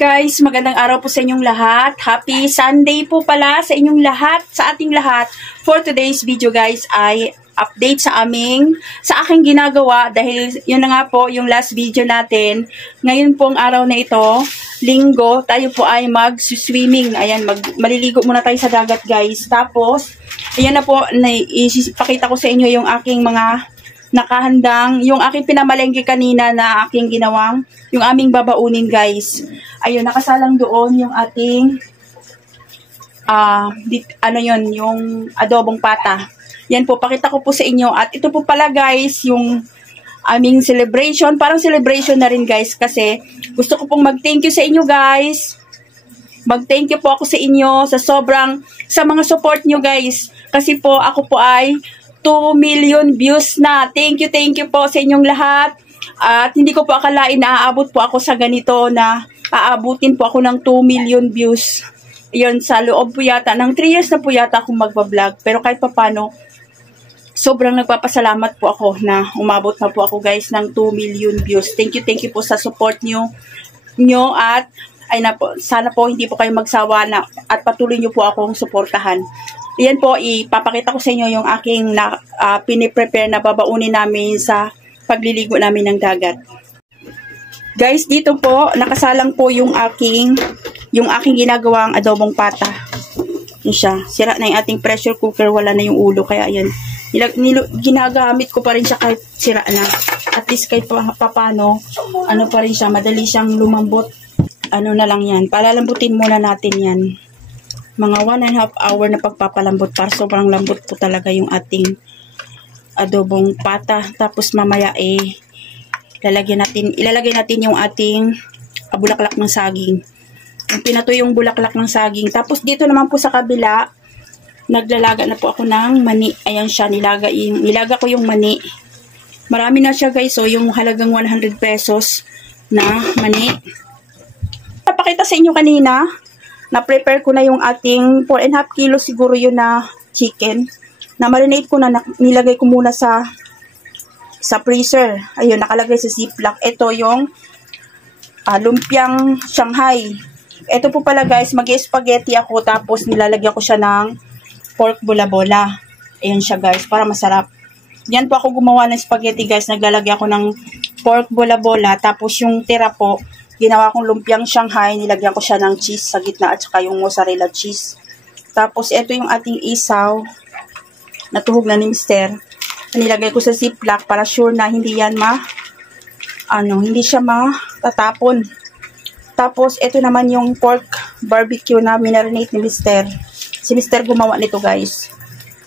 guys, magandang araw po sa inyong lahat. Happy Sunday po pala sa inyong lahat, sa ating lahat. For today's video guys ay update sa aking ginagawa dahil yun na nga po yung last video natin. Ngayon pong araw na ito, Linggo, tayo po ay mag-swimming. Ayan, maliligo muna tayo sa dagat guys. Tapos, ayan na po, ipakita ko sa inyo yung aking mga nakahandang, yung aking pinamalengke kanina na aking ginawang, yung aming babaunin guys. Ayun, nakasalang doon yung ating, yung adobong pata. Yan po, pakita ko po sa inyo. At ito po pala guys, yung aming celebration. Parang celebration na rin guys, kasi gusto ko pong mag-thank you sa inyo guys. Mag-thank you po ako sa inyo sa mga support nyo guys. Kasi po, ako po ay 2 million views na. Thank you po sa inyong lahat. At hindi ko po akalain na aabot po ako sa ganito na aabutin po ako ng 2 million views. Yun, sa loob po yata, ng 3 years na po yata akong magbablog. Pero kahit papano, sobrang nagpapasalamat po ako na umabot na po ako guys ng 2 million views. Thank you po sa support nyo at ay na po, sana po hindi po kayo magsawa na at patuloy nyo po akong suportahan. Yan po, ipapakita ko sa inyo yung aking piniprepare na babaunin namin sa pagliligo namin ng dagat. Guys, dito po, nakasalang po yung aking ginagawang adobong pata. Yun siya. Sira na yung ating pressure cooker, wala na yung ulo. Kaya yan, ginagamit ko pa rin siya kahit sira na. At least kahit papano, pa rin siya, madali siyang lumambot. Ano na lang yan, palalambutin muna natin yan. Mga 1.5 hour na pagpapalambot para sobrang lambot po talaga yung ating adobong pata. Tapos mamaya ilalagay natin yung ating bulaklak ng saging. Yung pinato yung bulaklak ng saging. Tapos dito naman po sa kabila, naglalaga na po ako ng mani. Ayan siya, nilaga ko yung mani. Marami na siya guys, so yung halagang 100 pesos na mani. Napakita sa inyo kanina, na-prepare ko na yung ating 4.5 kilo siguro yun na chicken. Na-marinate ko na, nilagay ko muna sa freezer. Ayun, nakalagay sa ziplock. Ito yung lumpiang Shanghai. Ito po pala guys, mag-spaghetti ako tapos nilalagyan ko siya ng pork bola-bola. Ayun siya guys, para masarap. Yan po ako gumawa ng spaghetti guys. Naglalagyan ko ng pork bola-bola. Tapos yung tira po, ginawa kong lumpiang Shanghai, nilagyan ko siya ng cheese sa gitna at saka yung mozzarella cheese. Tapos, ito yung ating isaw, natuhog na ni Mister. Nilagay ko sa ziplock para sure na hindi yan hindi siya matatapon. Tapos, ito naman yung pork barbecue na minarinate ni Mister. Si Mister gumawa nito guys.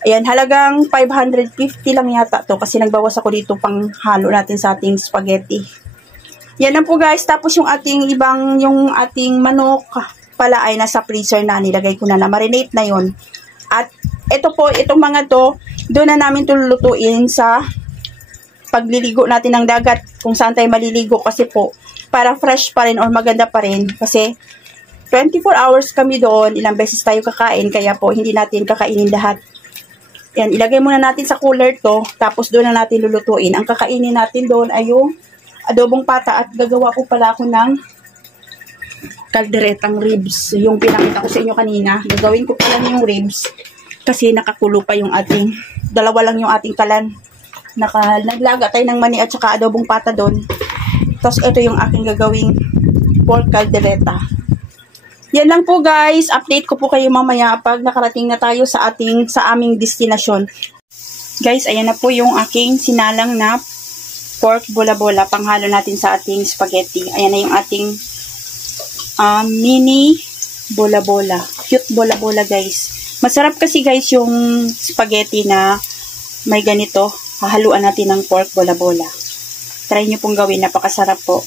Ayan, halagang 550 lang yata to kasi nagbawas ako dito pang halo natin sa ating spaghetti. Yan lang po guys. Tapos yung ating manok pala ay nasa freezer na. Nilagay ko na marinate na yon. At ito po, itong mga to, doon na namin tululutuin sa pagliligo natin ng dagat. Kung saan tayo maliligo kasi po, para fresh pa rin or maganda pa rin. Kasi 24 hours kami doon, ilang beses tayo kakain. Kaya po, hindi natin kakainin lahat. Yan, ilagay muna natin sa cooler to. Tapos doon na natin lulutuin. Ang kakainin natin doon ay yung adobong pata at gagawa ko pala ako ng kalderetang ribs. Yung pinakita ko sa inyo kanina. Gagawin ko pala yung ribs kasi nakakulo pa yung dalawa lang yung ating kalan. Naglaga tayo ng mani at saka adobong pata doon. Tapos ito yung aking gagawing pork kaldereta. Yan lang po guys. Update ko po kayo mamaya pag nakarating na tayo sa aming destinasyon. Guys, ayan na po yung aking sinalang na pork bola-bola, panghalo natin sa ating spaghetti. Ayan na yung ating mini bola-bola. Cute bola-bola guys. Masarap kasi guys yung spaghetti na may ganito. Hahaluan natin ng pork bola-bola. Try nyo pong gawin. Napakasarap po.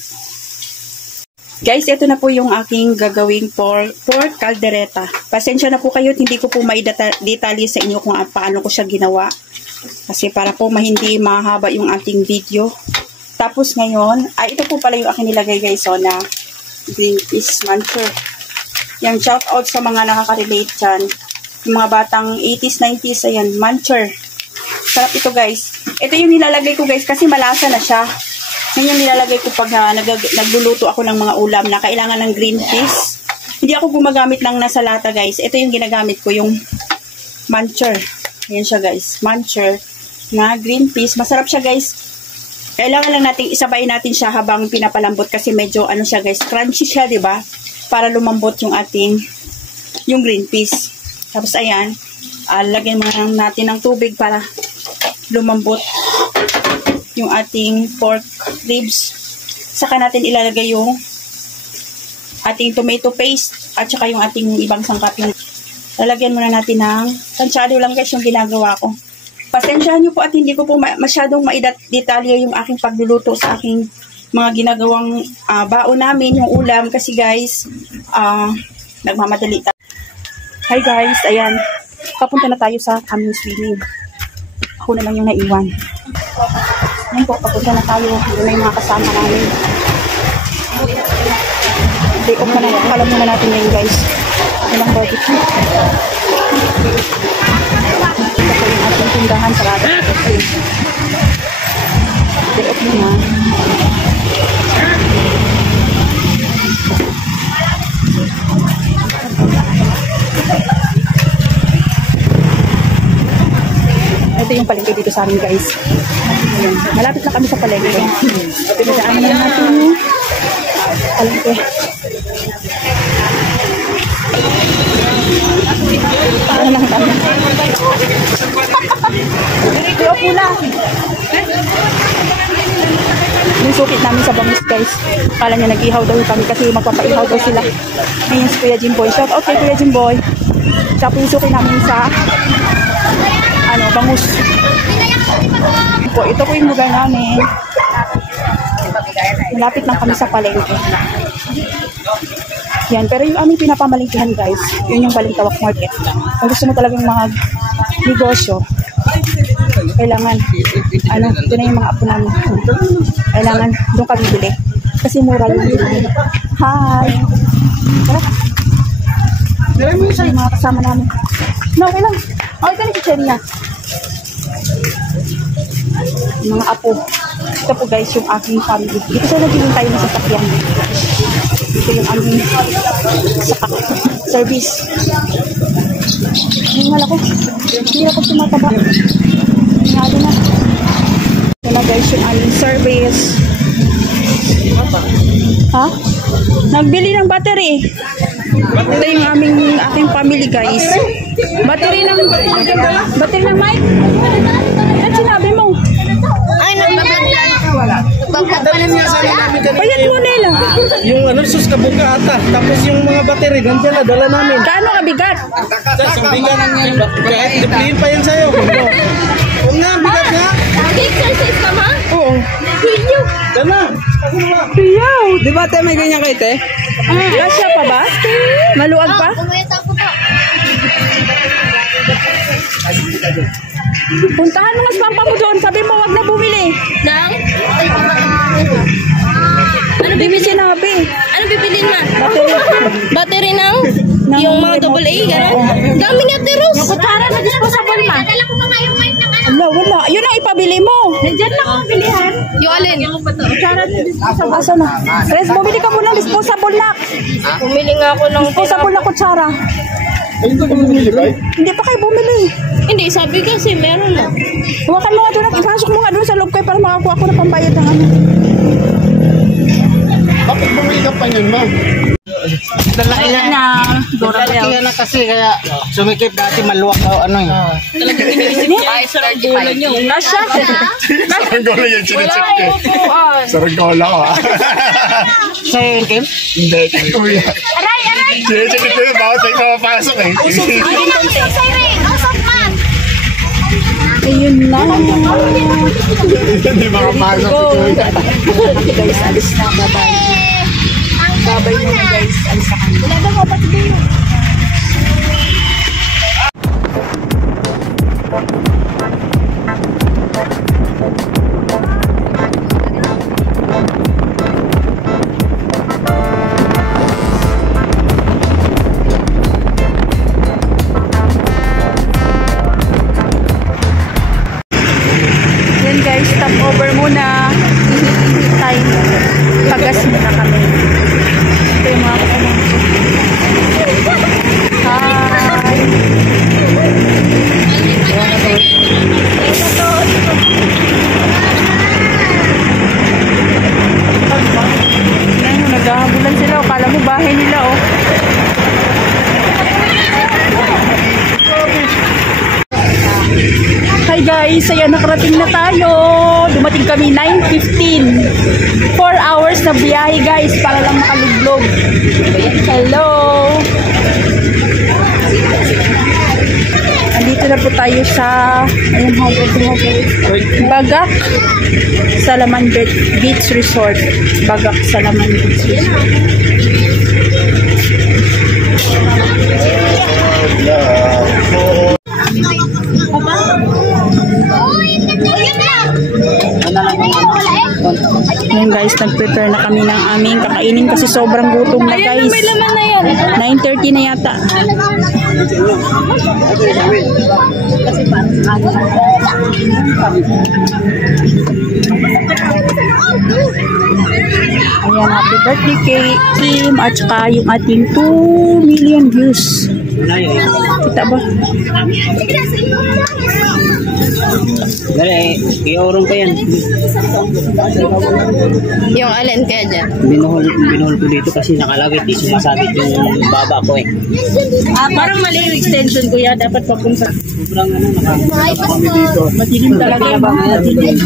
Guys, ito na po yung aking gagawing pork caldereta. Pasensya na po kayo. Hindi ko po mai-detalye sa inyo kung paano ko siya ginawa. Kasi para po hindi mahaba yung ating video. Tapos ngayon, ito po pala yung aking nilagay guys na green peas muncher. Yan, shout out sa mga nakaka-relate dyan. Yung mga batang 80s, 90s, ayan, muncher. Sarap ito guys. Ito yung nilalagay ko guys kasi malasa na siya. Yan yung nilalagay ko pag nagluluto ako ng mga ulam na kailangan ng green peas. Hindi ako gumagamit ng nasa lata, guys. Ito yung ginagamit ko, yung muncher. Ayan siya, guys. Muncher na green peas. Masarap siya, guys. Kailangan lang natin isabay natin siya habang pinapalambot kasi medyo ano siya, guys, crunchy siya, 'di ba? Para lumambot yung green peas. Tapos ayan, lagyan muna natin ng tubig para lumambot yung ating pork ribs. Saka natin ilalagay yung ating tomato paste at saka yung ating ibang sangkap. Lalagyan muna natin ng tansyado lang, guys, yung ginagawa ko. Pasensyahan niyo po at hindi ko po masyadong maidetalye yung aking pagluluto sa aking mga ginagawang baon namin, yung ulam. Kasi guys, nagmamadali tayo. Hi guys, ayan. Papunta na tayo sa aming swimming. Ako na lang yung naiwan. Ayan po, papunta na tayo. Doon na yung mga kasama namin. Day off na natin. Alam muna natin ngayon, guys. Walang barbecue. Ito yung ating tindahan para ating day off muna. Ito yung palengke dito sa amin, guys. Ayan. Malapit na kami sa palengke. Pinadaanan na natin yung palengke. Ano lang kami? Kaya pula. Yung sukit namin sa bangus, guys. Kala niya nag-ihaw daw kami kasi magpapaihaw daw sila. Ngayon si Kuya Jimboy. Shout out kay Kuya Jimboy. Tapos yung sukit namin sa bangus. Ito po yung lugar namin. Malapit lang kami sa palengke. Yan, pero yung aming pinapamalingkihan, guys, yun yung Balintawak Market. Kung gusto mo talagang mga negosyo, kailangan, doon na yung mga apo namin. Kailangan, doon ka bibili. Kasi mura yung bibili. Hi! Tara. Yung mga kasama namin. No, okay lang. Okay ka na si Cherry niya. Yung mga apo. Ito po, guys, yung aking family. Dito sa nagiging tayo ng sasakyan. Ito yung aming service. Yung malako. Hindi ako tumataba. Nado na. Ito na, guys, yung aming service. Ha? Nagbili ng battery. Ito yung aking family, guys. Battery ng mic. Ano sinabi mo? Ay, nagbablog niya sa namin kanina. Payat mo nila. Yung sus kabuka ata. Tapos yung mga battery, ganyan na, dala namin. Kaano kabigat? Sa bigat. Kahit diplihin pa yan sa'yo. Huwag nga, bigat nga. Exercise ka, ma? Oo. Hilyo. Dala. Piyaw. Di ba te may ganyan kay te? Kasya pa ba? Maluag pa? Kumita ko to. Puntahan mo nga sa pampa mo doon. Sabi mo, wag na bumili. Nang? Ano bibili sinabi? Ano bibilin ma? Battery. Battery ng? Yung mga AA, gano'n? Dami niya, Teros. Yung kutsara na disposable ma. Dala ko pa nga yung mic ng ano. Wala. Yun ang ipabili mo. Nandiyan lang ang bilihan. Yung alin? Kutsara na disposable. Asa na? Res, bumili ka muna ng disposable na. Bumili nga ako ng Disposable na kutsara. Hindi pa kayo bumili. Hindi, sabi kasi meron na. Huwakan mo nga doon. Ipasok mo nga doon sa loob kayo para makakuha ko na pambayad ng ano. Bakit bumili ka pa niyan, ma'am? Lalaki yan. Lalaki yan na kasi kaya sumikip dati maluwag o ano eh. Talagang iniisip niya. Ay, sarang dulo niyo. Nasya. Saranggola yan, chinecheck ko. Upuan. Saranggola ko ah. Sa'yo yung Kim? Hindi, kay kuya. Chinecheck ko yun, bawat tayo mapapasok eh. Ayun na. Hindi makapasok si kuya. Okay guys, alis na. Bye-bye. Babay muna guys. Alis na kami. Wala ba nga ba't ba yun? Yan guys, stop over muna. Hihit tayo guys, ayan, nakarating na tayo. Dumating kami 9:15. 4 hours na biyahe guys, para lang makalublog. Hello! Andito na po tayo sa, ayan, Bagak Salaman Beach Resort. Bagak Salaman Beach Resort. Ngayon guys, nag-prepare na kami ng aming kakainin kasi sobrang gutom na guys. May laman na yan. 9:30 na yata. Ayan, happy birthday kay Kim at saka yung ating 2 million views. Kita ba? Dali, iorong ko yan. Yung alin kaya dyan? Binuhol ko dito kasi nakalagit. Di sumasabit yung baba ko eh. Parang mali yung extension ko ya. Dapat papunta. Sobrang kami dito. Madilim talaga yung madilim.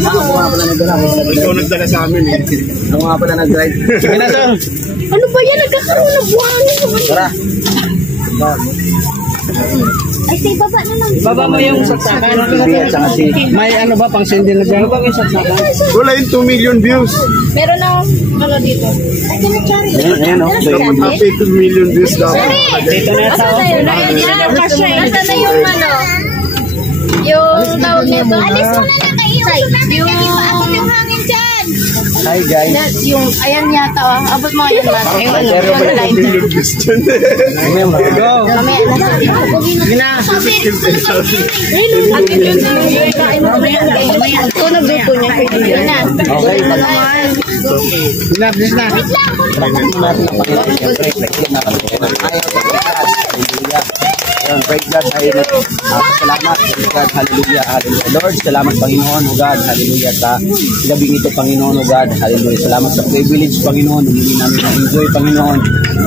Ikaw nagdala sa amin eh. Ako nga pala nag-drive. Sige na sir. Ano ba yan? Nagkakaroon ng buhangin. Tara. Ay, say, baba na lang. Baba mo yung saksakan. May ano ba pang sindi na dyan? Baba yung saksakan. Wala yung 2 million views. Meron na ano dito. Ay, kinachari. Ayan o. Dapat happy 2 million views daw. Dito na yung tao. Nasa na yung ano? Yung tawag nito. Alis mo na lang kayo. Yung abot yung hangin dyan. Hi guys. Yung, ayan yata oh. Abot mo ayan man. Yung ano. Pero may 2 million views dyan. Go. Mamaya nasa dito. Sige na. Atin yun. Kain mo mamaya. Ito nagluto niya. Yun na. Okay. Sige na. Wait lang. Praise God, salamat, praise God, hallelujah, hallelujah. Lord, salamat Panginoon, O God, hallelujah, sa gabing ito, Panginoon, O God, hallelujah. Salamat sa privilege, Panginoon, hindi namin na-enjoy, Panginoon,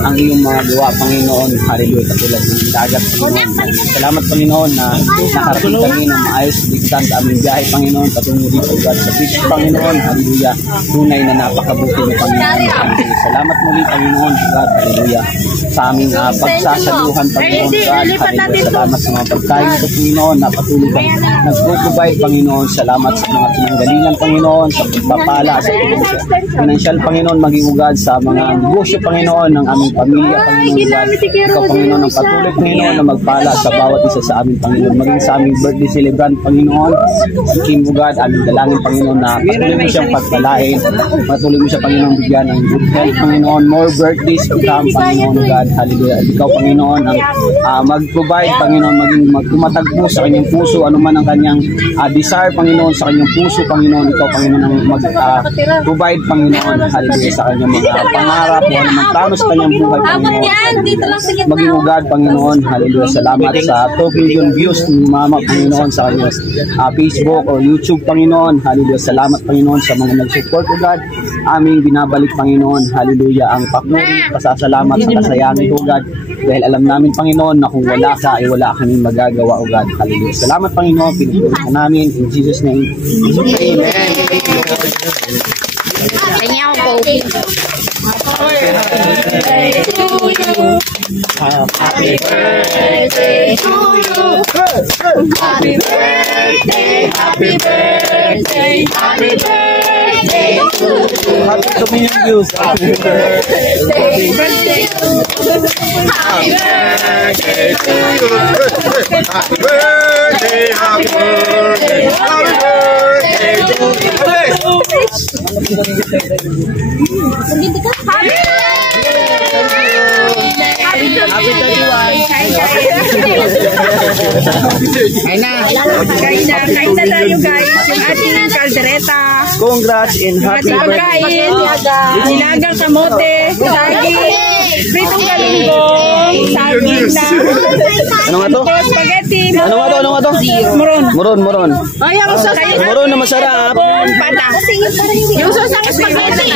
ang iyong mga gawa, Panginoon, hallelujah, katulad ng dagat, Panginoon. Salamat, Panginoon, na nakarating kami ng maayos, bigtan sa aming biyahe, Panginoon, patungo dito, O God, sa beach, Panginoon, hallelujah, tunay na napakabuti ng Panginoon. Salamat muli, Panginoon, O God, hallelujah, sa aming pagsasaluhan, Panginoon, O God, hallelujah. Salamat sa mga pagkain ito, Panginoon, na patuloy kang nag-provide, Panginoon. Salamat sa mga pinanggalingan, Panginoon, sa pagpapala, sa financial, Panginoon, maging ugad sa mga negosyo, Panginoon, ng aming pamilya, Panginoon, ugad. Ikaw, Panginoon, ang patuloy, Panginoon, na magpala sa bawat isa sa aming, Panginoon. Maging sa aming birthday celebrant, Panginoon, Kim ugad, aming dalangin, Panginoon, na patuloy mo siyang pagpalain, patuloy mo siya, Panginoon, bigyan ng good health, Panginoon, more birthdays to come, Panginoon, ugad, hallelujah. Ikaw, Panginoon, ang mag-provide, Panginoon, maging magkumatagpo sa kanyang puso, anuman ang kanyang desire, Panginoon, sa kanyang puso, Panginoon, ikaw, Panginoon, ang mag-provide, Panginoon, hallelujah, sa kanyang mga pangarap, o anuman plano sa kanyang buhay, Panginoon, maging ugad, Panginoon, hallelujah. Salamat sa 2 million views ni Mama, Panginoon, sa kanyang Facebook o YouTube, Panginoon, hallelujah. Salamat, Panginoon, sa mga nag-support, ugad, aming binabalik, Panginoon, hallelujah, ang papuri, pasasalamat sa kasayangan, ugad, dahil alam namin, Panginoon, na kung wala ka, ay wala kaming magagawa, O God. Hallelujah. Salamat, Panginoon. Pinupuri ka namin. In Jesus' name. Amen. Kanya ako. Happy birthday to you. Happy birthday. Happy birthday. Happy birthday to you. Happy to me views. Happy birthday. Happy birthday to you. Happy birthday to you. Happy birthday, happy birthday, happy birthday to you. Kain na tayo guys. Yung ating kaldereta. Congrats and happy birthday. Nilagang kamote, saging, pritong galunggong, saging na. Ano nga to? Spaghetti. Ano nga to? Ano nga to? Moron. Moron. Ayang sasayin. Moron na masarap. Pata. Yung sasang spaghetti.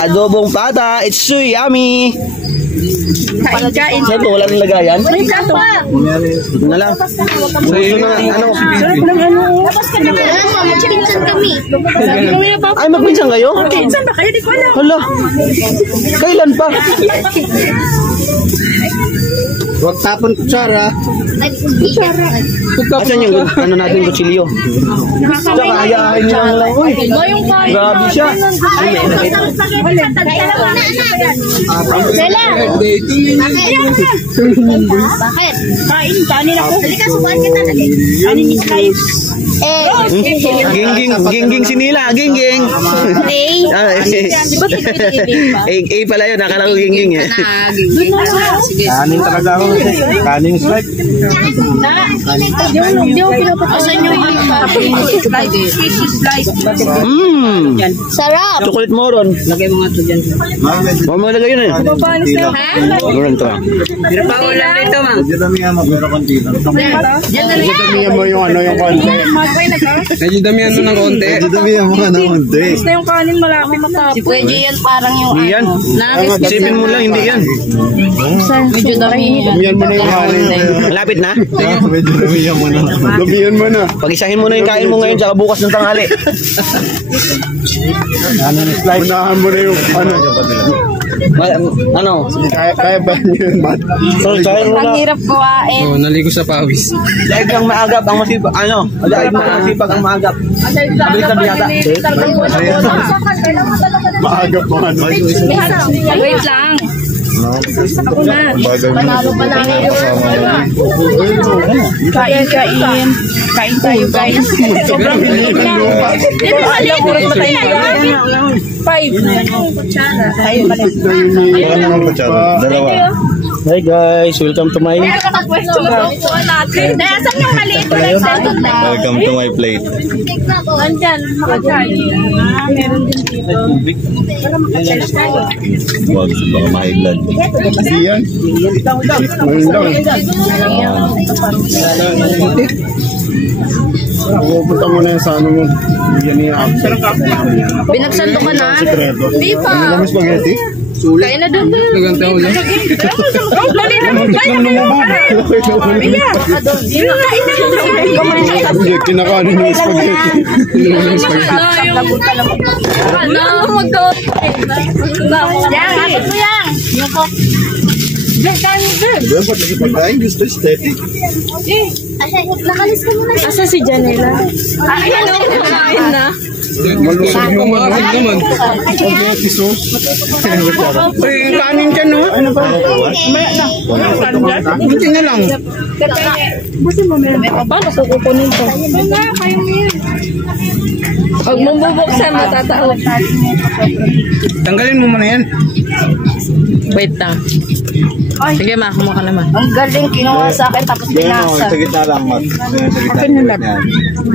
Adobong pata. It's so yummy. Kain. Ito, wala nang lagayan. May plato. Ito na lang. Gusto na, ano? Sarap ng ano. Tapos ka naman. Magpinsan kami. Ay, magpinsan kayo? Pinsan ba kayo? Di ko alam. Hala. Kailan pa? Huwag tapon kutsara. Asan yung ano natin kutsilyo? Tsaka hayahin niyo lang. Uy, grabe siya. Bella! Bakit? Kanin ako. Halika, subukan kita. Kanin is life. Gingging si Nila, gingging. Hey! Pala yun, nakala ko gingging eh. Kanin talaga ako kasi. Kanin strike. Asan yung sarap! Chocolate moron. Lagay mo nga ito dyan. Huwag mo lagay yun eh. Moron to. Medyo damihan mo pero konti lang. Medyo damihan mo yung ano yung konti. Medyo damihan mo ng konti. Medyo damihan mo ng konti. Basta yung kanin malapit matapos. Si Pwede yan parang yung Hindi yan. Isipin mo lang, hindi yan. medyo dami. Damihan mo na yung kanin. Malapit na. Medyo damihan mo na. Damihan mo na. Pag-isahin mo na yung kain mo ngayon tsaka bukas ng tanghali. Kanin slide. Unahan mo na yung ano. Ano? Kaya ba yun, Matt? Isahin mo na. Ang hirap kuwain. Naligo sa pawis. Dahil kang maagap ang masipag. Ano? Dahil kang masipag ang maagap. Sabi yata. Maagap mo ano. Wait lang. Kain tayo guys. Sobrang bilis na. Di ba maliit? Five. Tayo maliit. Dalawa. Hi guys, welcome to my Asan yung maliit ko lang sa Welcome to my plate. Andyan, makakain. Meron din dito. Wag sa baka ma-high blood. Yan. Ngayon lang. Pupunta mo na yung sa ano mo. Yan yung Binagsando ka na? Di pa. Ano namin spaghetti? Kain na doon. Naganta ko yan. Kinakanin yung spaghetti. Ano? Mag-out. Yang, abot mo yang. Yung ko. Dapat lagi pagkain, gusto aesthetic. Nakalis ka muna. Asa si Janela? Ayan o, kumain na. Malusog naman. Naman. Spaghetti sauce. Kanin ka no? Ano ba? Buti na lang. Buti mo meron. Paano kukunin to? Wala, kayo mo yun. Pag mabubuksan, matatawag. Tanggalin mo muna yan. Wait lang. Sige ma, kumuha ka naman. Ang galing, kinuha sa akin tapos pinasa. Sa gitna lang, Mat. Akin yung lab.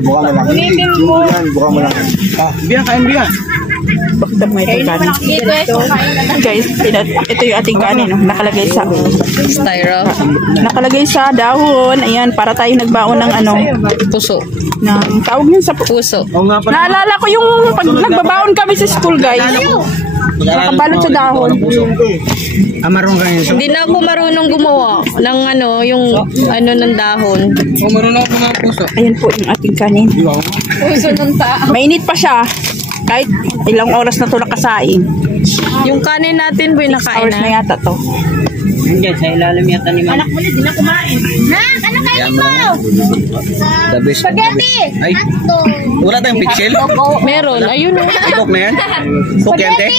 Buka mo lang. Buka mo lang. Biya, kain biya. Bakit mo ito kanin? Guys, ito yung ating kanin. No? Nakalagay sa styro. Nakalagay sa dahon. Ayan, para tayo nagbaon ng ano. Puso. Ng tawag yun sa puso. Naalala ko yung pag nagbabaon kami sa school, guys. Nakabalot sa dahon. Amarong ka yun. Hindi na ako marunong gumawa ng ano, yung ano ng dahon. Marunong ako mga puso. Ayan po yung ating kanin. Puso ng tao. Mainit pa siya. Kahit ilang oras na ito nakasaing. Yung kanin natin, boy, 6 nakain hours na na. yata to. Hindi, sa ilalim yata ni Mama. Anak mo na, di na kumain. Ha? Ano kainin mo? The best. Spaghetti! Ay, wala tayong pixel? Meron, ayun o. Cook na yan? Kukyente?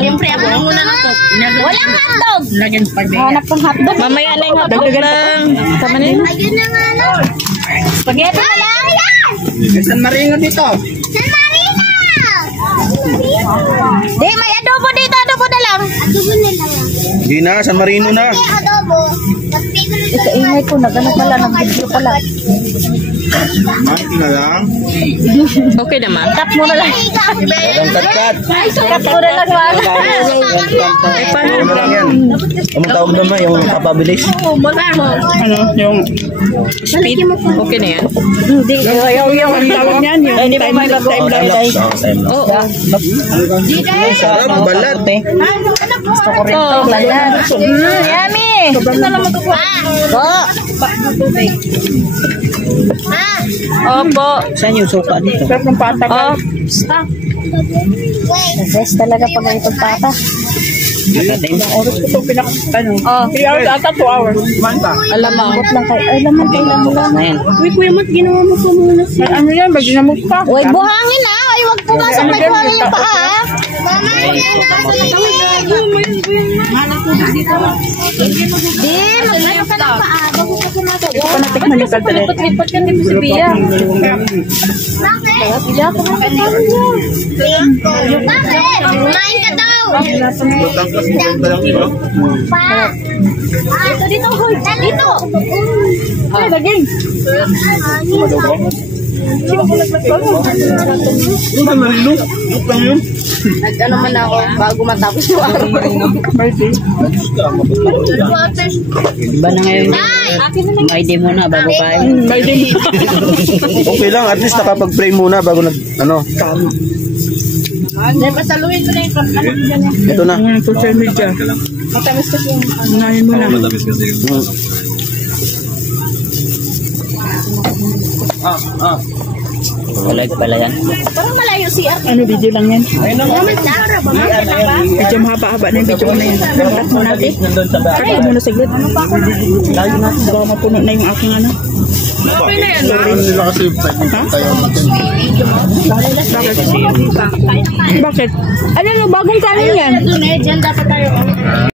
Siyempre, ako muna ng cook. Walang hotdog! Hanap ng hotdog. Mamaya na yung hotdog lang. Tama na yun. Ayun na nga lang. Spaghetti na lang yan! San Marino dito. San Marino! Di, may adobo dito. Adobo na lang. Adobo na lang. Hindi na, San Marino na. May adobo. Ito ingay ko na. Gano'n pala. Nag-video pala. Mati na lang. Okay naman. Tap mo na lang. Walang kat-kat. Tap mo na lang. Ano lang yan? Ang tawag naman, yung kapabilis. Ano? Yung speed. Okay na yan. Hindi. Yung ang tawag niyan. Yung time lapse. Oo. Sarap, balat. Gusto ko rin to. Yummy! Sobrang naman ito po. Opo. Saan yung suka dito? Sarap ng pata. Oh. The best talaga pag may pagpata. Ilang oras ko ito ano? Oh. 3 hours ata, 2 hours. Alamang. Lang kayo. Ay, laman kayo lang lang. Uy, kuya, mat ginawa mo po muna. Ay, ano yan? Ba, ginamot ka? Uy, buhangin na. Ay, wag pumasok. May buhangin yung paa. Mama, yan na. Di, mag-ano ka ng paa. Bago ka pumasok. Ito pa natikman yung kadali. Lipat ka din mo si Bia. Bakit? Kumain ka daw. Pa. Ito dito. Dito. Ay, laging. Nag-ano man ako bago matapos yung araw. Iba na ngayon. May day muna bago kain. Okay lang, at least nakapag-pray muna bago nag, ano. Pasaluhin mo na yung ano dyan. Ito na. Ang social media. Matamis kasi yung unahin mo na. Walag pala yan. Parang malayo siya. Ano, video lang yan. Medyo mahaba-haba na yung video mo na yan. Cut mo natin. Cut mo muna saglit. Baka mapuno na yung aking ano. Ano nila kasi tayo. Bakit? Ano, bagong kanin yan. Doon eh, dyan dapat tayo.